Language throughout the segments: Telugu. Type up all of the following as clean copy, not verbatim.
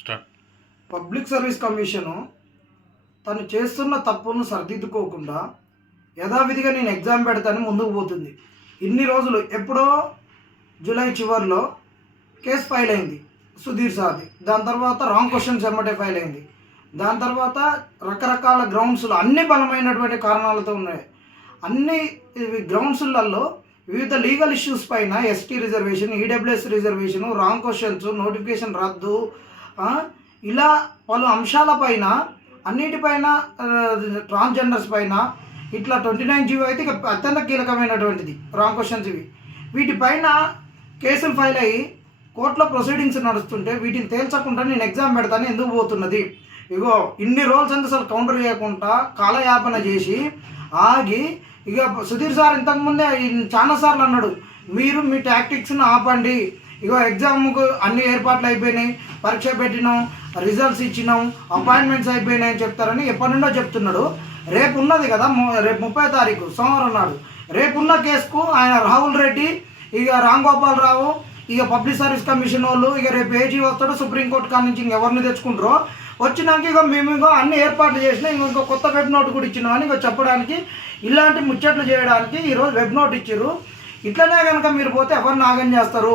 స్టార్ట్. పబ్లిక్ సర్వీస్ కమిషను తను చేస్తున్న తప్పులను సరిదిద్దుకోకుండా యథావిధిగా నేను ఎగ్జామ్ పెడతాను ముందుకు పోతుంది. ఇన్ని రోజులు ఎప్పుడో జూలై చివరిలో కేసు ఫైల్ అయింది సుధీర్ సార్ది. దాని తర్వాత రాంగ్ క్వశ్చన్స్ ఎమ్మటే ఫైల్ అయింది. దాని తర్వాత రకరకాల గ్రౌండ్స్లో అన్ని బలమైనటువంటి కారణాలతో ఉన్నాయి. అన్ని గ్రౌండ్స్లలో వివిధ లీగల్ ఇష్యూస్ పైన ST reservation, EWS reservation, wrong questions, notification రద్దు, ఇలా పలు అంశాలపైన అన్నిటిపైన ట్రాన్స్జెండర్స్ పైన ఇట్లా 29 జీవో అయితే అత్యంత కీలకమైనటువంటిది రాంగ్ క్వశ్చన్స్ ఇవి. వీటిపైన కేసులు ఫైల్ అయ్యి కోర్టులో ప్రొసీడింగ్స్ నడుస్తుంటే వీటిని తేల్చకుండా నేను ఎగ్జామ్ పెడతాను ఎందుకు పోతున్నది? ఇగో ఇన్ని రోజులు అంతా అసలు కౌంటర్ చేయకుండా కాలయాపన చేసి ఆగి ఇక సుధీర్ సార్ ఇంతకుముందే చాలాసార్లు అన్నాడు, మీరు మీ టాక్టిక్స్ని ఆపండి, ఇగో ఎగ్జామ్కు అన్ని ఏర్పాట్లు అయిపోయినాయి, పరీక్ష పెట్టినాం, రిజల్ట్స్ ఇచ్చినాం, అపాయింట్మెంట్స్ అయిపోయినాయి అని చెప్తారని ఎప్పటి నుండో చెప్తున్నాడు. రేపు ఉన్నది కదా, రేపు 30వ తారీఖు సోమవారం నాడు రేపున్న కేసుకు ఆయన రాహుల్ రెడ్డి, ఇక రామ్ గోపాల్ రావు, ఇక పబ్లిక్ సర్వీస్ కమిషన్ వాళ్ళు, ఇక రేపు ఏజీ వస్తాడు సుప్రీంకోర్టు కాడ నుంచి ఇంకెవరిని తెచ్చుకుంటారో వచ్చినాక ఇక మేము ఇంకో అన్ని ఏర్పాట్లు చేసినా ఇంకో కొత్త వెబ్ నోట్ కూడా ఇచ్చినామని ఇంకో చెప్పడానికి, ఇలాంటి ముచ్చట్లు చేయడానికి ఈరోజు వెబ్ నోట్ ఇచ్చారు. ఇట్లనే కనుక మీరు పోతే ఎవరిని నాగం చేస్తారు?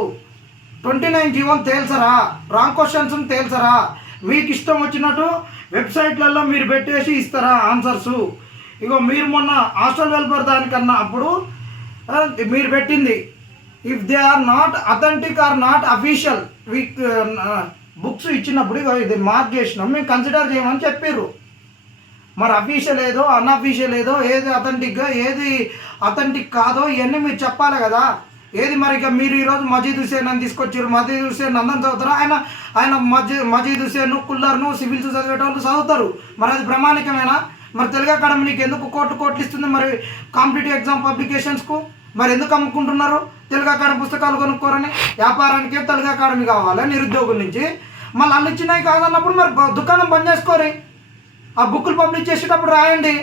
29 జీవోని తేల్చరా? Wrong questions తేల్చరా? మీకు ఇష్టం వచ్చినట్టు వెబ్సైట్లలో మీరు పెట్టేసి ఇస్తారా ఆన్సర్సు? ఇగో మీరు మొన్న హాస్టల్ వెల్ఫేర్ దానికన్నా అప్పుడు మీరు పెట్టింది, if they are not authentic or not official books ఇచ్చినప్పుడు ఇక ఇది మార్క్ చేసినాం, మేము కన్సిడర్ చేయమని చెప్పారు. మరి అఫీషియల్ ఏదో అన్అఫీషియల్ ఏదో, ఏది అథెంటిక్గా ఏది అథెంటిక్ కాదో ఇవన్నీ మీరు చెప్పాలి కదా. ఏది మరి ఇక మీరు ఈరోజు మజీద్ హుసేన్ అని తీసుకొచ్చారు. మజీద్ హుసేన్ అందరం చదువుతారు. ఆయన మజీద్ హుసేన్, కుల్లర్ను, సివిల్స్ చదివేటోళ్ళు చదువుతారు. మరి అది ప్రామాణికమేనా? మరి తెలుగు అకాడమీకి ఎందుకు కోట్లు ఇస్తుంది మరి కాంపిటేటివ్ ఎగ్జామ్ పబ్లికేషన్స్కు? మరి ఎందుకు అమ్ముకుంటున్నారు? తెలుగు అకాడమీ పుస్తకాలు కొనుక్కోరని వ్యాపారానికి తెలుగు అకాడమీ కావాలి నిరుద్యోగుల నుంచి. మళ్ళీ అన్ని ఇచ్చినాయి కాదన్నప్పుడు మరి దుకాణం బంద్ చేసుకోరి. ఆ బుక్లు పబ్లిష్ చేసేటప్పుడు రాయండి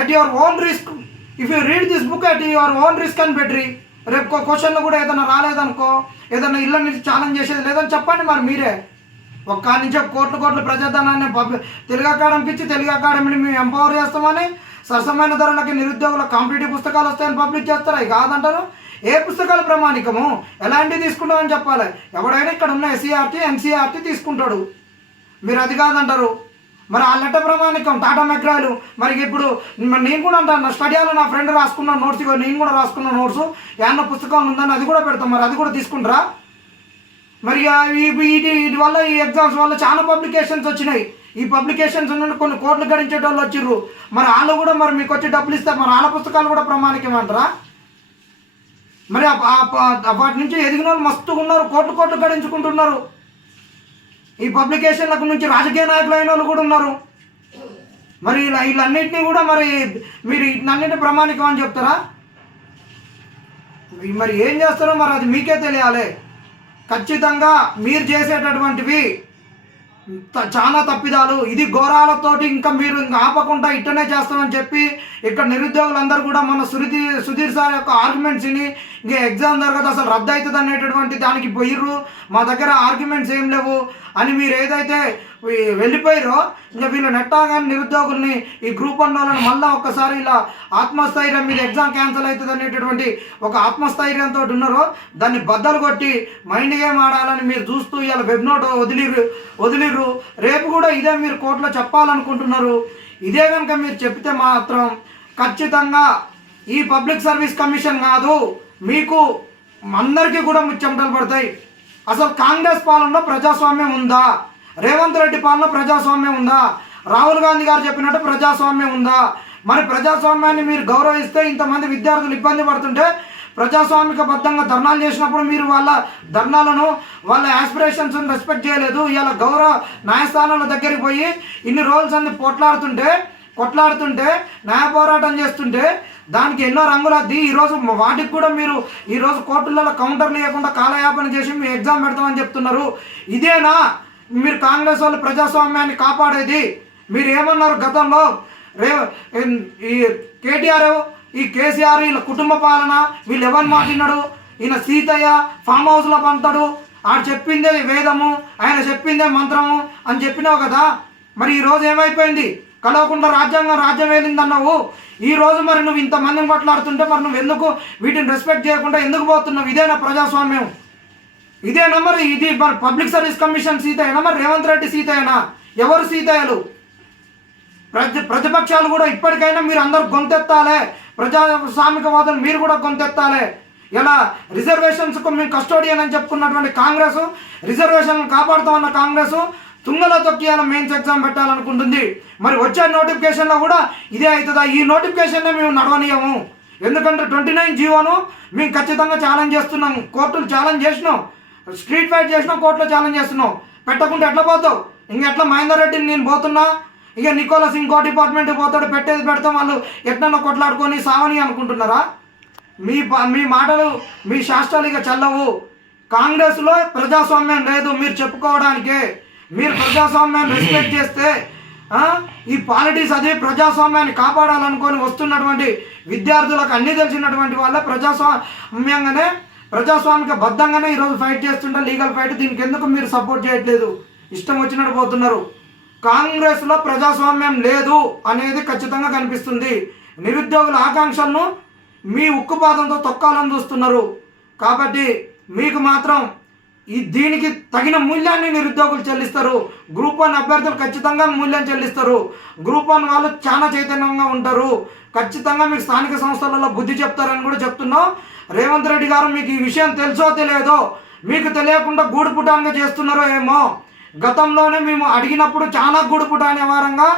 at your own risk, if you read this book at your own risk అని పెట్టి. రేపు క్వశ్చన్లు కూడా ఏదైనా రాలేదనుకో, ఏదైనా ఇళ్ళ నుంచి ఛాలెంజ్ చేసేది లేదని చెప్పండి. మరి మీరే ఒక్క నుంచి కోట్ల ప్రజాధనాన్ని తెలుగు అకాడమీకి ఇచ్చి తెలుగు అకాడమీని మేము ఎంపవర్ చేస్తామని సరసమైన ధరలకి నిరుద్యోగుల కాంపిటేటివ్ పుస్తకాలు వస్తాయని పబ్లిష్ చేస్తారా? ఇక కాదంటారు. ఏ పుస్తకాలు ప్రామాణికము? ఎలాంటివి తీసుకుంటామని చెప్పాలి. ఎవడైనా ఇక్కడ ఉన్న ఎస్సీఆర్టీ ఎన్సీఆర్టీ తీసుకుంటాడు, మీరు అది కాదంటారు. మరి ఆ లెటర్ ప్రామాణికం టాటా మెక్రాలు. మరి ఇప్పుడు నేను కూడా అంటాను, స్టడీలో నా ఫ్రెండ్ రాసుకున్న నోట్స్, ఇగో నేను కూడా రాసుకున్న నోట్స్ ఏమన్నా పుస్తకం ఉందని అది కూడా పెడతాం. మరి అది కూడా తీసుకుంటారా? మరి వీటి వల్ల ఈ ఎగ్జామ్స్ వల్ల చాలా పబ్లికేషన్స్ వచ్చినాయి. ఈ పబ్లికేషన్స్ నుండి కొన్ని కోట్లు గడించే వాళ్ళు వచ్చిర్రు. మరి వాళ్ళు కూడా మరి మీకు వచ్చి డబ్బులు ఇస్తారు. మరి వాళ్ళ పుస్తకాలు కూడా ప్రామాణికమంటారా? మరి వాటి నుంచి ఎదిగిన వాళ్ళు మస్తుగా ఉన్నారు, కోట్లు గడించుకుంటున్నారు. ఈ పబ్లికేషన్లకు నుంచి రాజకీయ నాయకులు అయిన వాళ్ళు కూడా ఉన్నారు. మరి వీళ్ళన్నింటినీ కూడా మరి మీరు వీటినన్నింటినీ ప్రామాణికం అని చెప్తారా? మరి ఏం చేస్తారో మరి అది మీకే తెలియాలి. ఖచ్చితంగా మీరు చేసేటటువంటివి చాలా తప్పిదాలు. ఇది ఘోరాలతోటి ఇంకా మీరు ఇంకా ఆపకుండా ఇట్టనే చేస్తామని చెప్పి ఇక్కడ నిరుద్యోగులందరూ కూడా మన సుధీర్ సార్ యొక్క ఆర్గ్యుమెంట్స్ని ఇంకా ఎగ్జామ్ జరగదు అసలు రద్దు అవుతుంది అనేటటువంటి దానికి పోయిర్రు. మా దగ్గర ఆర్గ్యుమెంట్స్ ఏం లేవు అని మీరు ఏదైతే వెళ్ళిపోయారో, ఇంకా వీళ్ళు నెట్టాగానే నిరుద్యోగుల్ని ఈ గ్రూప్ 1 వాళ్ళని మళ్ళీ ఒక్కసారి ఇలా ఆత్మస్థైర్యం మీద ఎగ్జామ్ క్యాన్సిల్ అవుతుంది అనేటటువంటి ఒక ఆత్మస్థైర్యంతో ఉన్నారో దాన్ని బద్దలు కొట్టి మైండ్ గేమ్ ఆడాలని మీరు చూస్తూ ఇలా వెబ్ నోట్ వదిలిర్రు. రేపు కూడా ఇదే మీరు కోర్టులో చెప్పాలనుకుంటున్నారు. ఇదే కనుక మీరు చెప్తే మాత్రం ఖచ్చితంగా ఈ పబ్లిక్ సర్వీస్ కమిషన్ కాదు, మీకు అందరికీ కూడా ముచ్చెమటలు పడతాయి. అసలు కాంగ్రెస్ పాలనలో ప్రజాస్వామ్యం ఉందా? రేవంత్ రెడ్డి పాలన ప్రజాస్వామ్యం ఉందా? రాహుల్ గాంధీ గారు చెప్పినట్టు ప్రజాస్వామ్యం ఉందా? మరి ప్రజాస్వామ్యాన్ని మీరు గౌరవిస్తే ఇంతమంది విద్యార్థులు ఇబ్బంది పడుతుంటే ప్రజాస్వామికబద్ధంగా ధర్నాలు చేసినప్పుడు మీరు వాళ్ళ ధర్నాలను, వాళ్ళ యాస్పిరేషన్స్ రెస్పెక్ట్ చేయలేదు. ఇలా గౌరవ న్యాయస్థానాల దగ్గరికి పోయి ఇన్ని రోజులు అన్ని కొట్లాడుతుంటే న్యాయ పోరాటం చేస్తుంటే దానికి ఎన్నో రంగులద్ది. ఈరోజు వాటికి కూడా మీరు ఈరోజు కోర్టులలో కౌంటర్లు లేకుండా కాలయాపన చేసి మీ ఎగ్జామ్ పెడతామని చెప్తున్నారు. ఇదేనా మీరు కాంగ్రెస్ వాళ్ళు ప్రజాస్వామ్యాన్ని కాపాడేది? మీరు ఏమన్నారు గతంలో? ఈ కేటీఆర్, ఈ కేసీఆర్, వీళ్ళ కుటుంబ పాలన, వీళ్ళు ఎవరిని మాట్లాడినాడు? ఈయన సీతయ్య ఫామ్ హౌస్లో పంతాడు, ఆడు చెప్పిందే వేదము, ఆయన చెప్పిందే మంత్రము అని చెప్పినావు కదా. మరి ఈరోజు ఏమైపోయింది? కలవకుండా రాజ్యం వేలిందన్నావు. ఈరోజు మరి నువ్వు ఇంతమందిని కొట్లాడుతుంటే మరి నువ్వు ఎందుకు వీటిని రెస్పెక్ట్ చేయకుండా ఎందుకు పోతున్నావు? ఇదేనా ప్రజాస్వామ్యం? ఇదేనా మరి? ఇది మరి పబ్లిక్ సర్వీస్ కమిషన్ సీతయ్యనా? మరి రేవంత్ రెడ్డి సీతయ్యనా? ఎవరు సీతయ్యలు? ప్రతిపక్షాలు కూడా ఇప్పటికైనా మీరు అందరూ గొంతెత్తాలే. ప్రజాస్వామికవాదులు మీరు కూడా గొంతెత్తాలే. ఇలా రిజర్వేషన్స్కు మేము కస్టోడియన్ అని చెప్పుకున్నటువంటి కాంగ్రెస్, రిజర్వేషన్ కాపాడుతామన్న కాంగ్రెస్ తుంగలో తొక్కియాల మెయిన్స్ ఎగ్జామ్ పెట్టాలనుకుంటుంది. మరి వచ్చే నోటిఫికేషన్లో కూడా ఇదే అవుతుందా? ఈ నోటిఫికేషన్నే మేము నడవనీయము. ఎందుకంటే 29 జీవోను మేము ఖచ్చితంగా ఛాలెంజ్ చేస్తున్నాం. కోర్టులు ఛాలెంజ్ చేసినాం, స్ట్రీట్ ఫైట్ చేసినాం, కోర్టులో ఛాలెంజ్ చేస్తున్నాం. పెట్టకుంటే ఎట్లా పోతావు? ఇంకెట్లా మహేందర్ రెడ్డిని నేను పోతున్నా, ఇక నికోలస్ ఇంకో డిపార్ట్మెంట్ పోతాడు, పెట్టేది పెడతాం, వాళ్ళు ఎట్లన్నా కొట్లాడుకొని సావని అనుకుంటున్నారా? మీ మాటలు, మీ శాస్త్రాలు ఇక చల్లవు. కాంగ్రెస్లో ప్రజాస్వామ్యం లేదు మీరు చెప్పుకోవడానికే. మీరు ప్రజాస్వామ్యాన్ని రెస్పెక్ట్ చేస్తే ఈ పాలిటిక్స్ అది ప్రజాస్వామ్యాన్ని కాపాడాలనుకొని వస్తున్నటువంటి విద్యార్థులకు అన్నీ తెలిసినటువంటి వాళ్ళే ప్రజాస్వామిక బద్ధంగానే ఈరోజు ఫైట్ చేస్తుంటే లీగల్ ఫైట్. దీనికి ఎందుకు మీరు సపోర్ట్ చేయట్లేదు? ఇష్టం వచ్చినట్టు పోతున్నారు. కాంగ్రెస్లో ప్రజాస్వామ్యం లేదు అనేది ఖచ్చితంగా కనిపిస్తుంది. నిరుద్యోగుల ఆకాంక్షలను మీ ఉక్కుపాదంతో తొక్కాలని చూస్తున్నారు. కాబట్టి మీకు మాత్రం దీనికి తగిన మూల్యాన్ని నిరుద్యోగులు చెల్లిస్తారు. గ్రూప్ 1 అభ్యర్థులు ఖచ్చితంగా మూల్యం చెల్లిస్తారు. గ్రూప్ 1 వాళ్ళు చాలా చైతన్యంగా ఉంటారు. ఖచ్చితంగా మీకు స్థానిక సంస్థలలో బుద్ధి చెప్తారని కూడా చెప్తున్నాం. రేవంత్ రెడ్డి గారు మీకు ఈ విషయం తెలుసో తెలియదో, మీకు తెలియకుండా గూడుపుటాన్గా చేస్తున్నారో ఏమో. గతంలోనే మేము అడిగినప్పుడు చాలా గూడుపుటా నివారంగా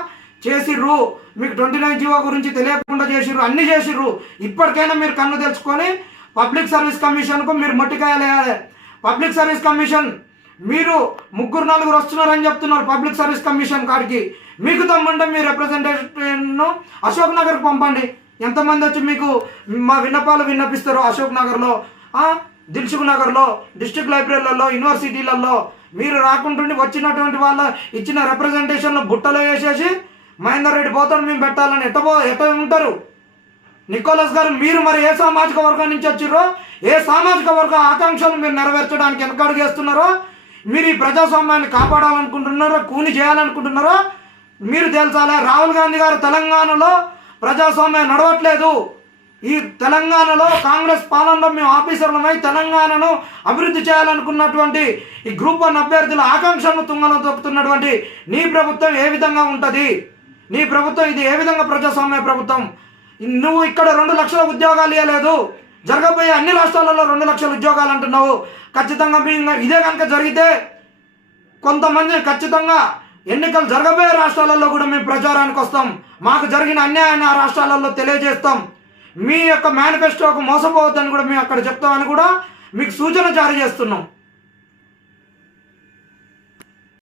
చేసిర్రు. మీకు 29 జీవో గురించి తెలియకుండా చేసిర్రు, అన్నీ చేసిర్రు. ఇప్పటికైనా మీరు కన్ను తెచ్చుకొని పబ్లిక్ సర్వీస్ కమిషన్కు మీరు మొట్టికాయలేయాలి. పబ్లిక్ సర్వీస్ కమిషన్ మీరు 3-4 వస్తున్నారని చెప్తున్నారు. పబ్లిక్ సర్వీస్ కమిషన్ కాడికి మీకు తమ్ముంటే మీ రిప్రజెంటేటివ్ను అశోక్ నగర్కి పంపండి. ఎంతమంది వచ్చి మీకు మా విన్నపాలు విన్నపిస్తారు? అశోక్ నగర్లో, దిల్సుఖ్ నగర్లో, డిస్ట్రిక్ట్ లైబ్రరీలలో, యూనివర్సిటీలలో మీరు రాకుంటుండి వచ్చినటువంటి వాళ్ళ ఇచ్చిన రిప్రజెంటేషన్లు బుట్టలో వేసేసి మహేందర్ రెడ్డి పోతాడు మేము పెట్టాలని ఎట్ట ఉంటారు? నికోలస్ గారు, మీరు మరి ఏ సామాజిక వర్గం నుంచి వచ్చిర్రో, ఏ సామాజిక వర్గ ఆకాంక్షలు మీరు నెరవేర్చడానికి వెనకడుగు వేస్తున్నారో, మీరు ఈ ప్రజాస్వామ్యాన్ని కాపాడాలనుకుంటున్నారో, కూని చేయాలనుకుంటున్నారో మీరు తెలుసాలే. రాహుల్ గాంధీ గారు తెలంగాణలో ప్రజాస్వామ్యం నడవట్లేదు. ఈ తెలంగాణలో కాంగ్రెస్ పాలనలో మేము ఆఫీసర్లమై తెలంగాణను అభివృద్ధి చేయాలనుకున్నటువంటి ఈ గ్రూప్ 1 అభ్యర్థుల ఆకాంక్షలను తుంగలో తొక్కుతున్నటువంటి నీ ప్రభుత్వం ఏ విధంగా ఉంటుంది? నీ ప్రభుత్వం ఇది ఏ విధంగా ప్రజాస్వామ్య ప్రభుత్వం? నువ్వు ఇక్కడ 2 లక్షల ఉద్యోగాలు ఇవ్వలేదు, జరగబోయే అన్ని రాష్ట్రాలలో 2 లక్షల ఉద్యోగాలు అంటున్నావు. ఖచ్చితంగా ఇదే కనుక జరిగితే కొంతమంది ఖచ్చితంగా ఎన్నికలు జరగబోయే రాష్ట్రాలలో కూడా మేము ప్రచారానికి వస్తాం. మాకు జరిగిన అన్యాయాన్ని ఆ రాష్ట్రాలలో తెలియజేస్తాం. మీ యొక్క మేనిఫెస్టోకు మోసపోవద్దని కూడా మేము అక్కడ చెప్తామని కూడా మీకు సూచన జారీ చేస్తున్నాం.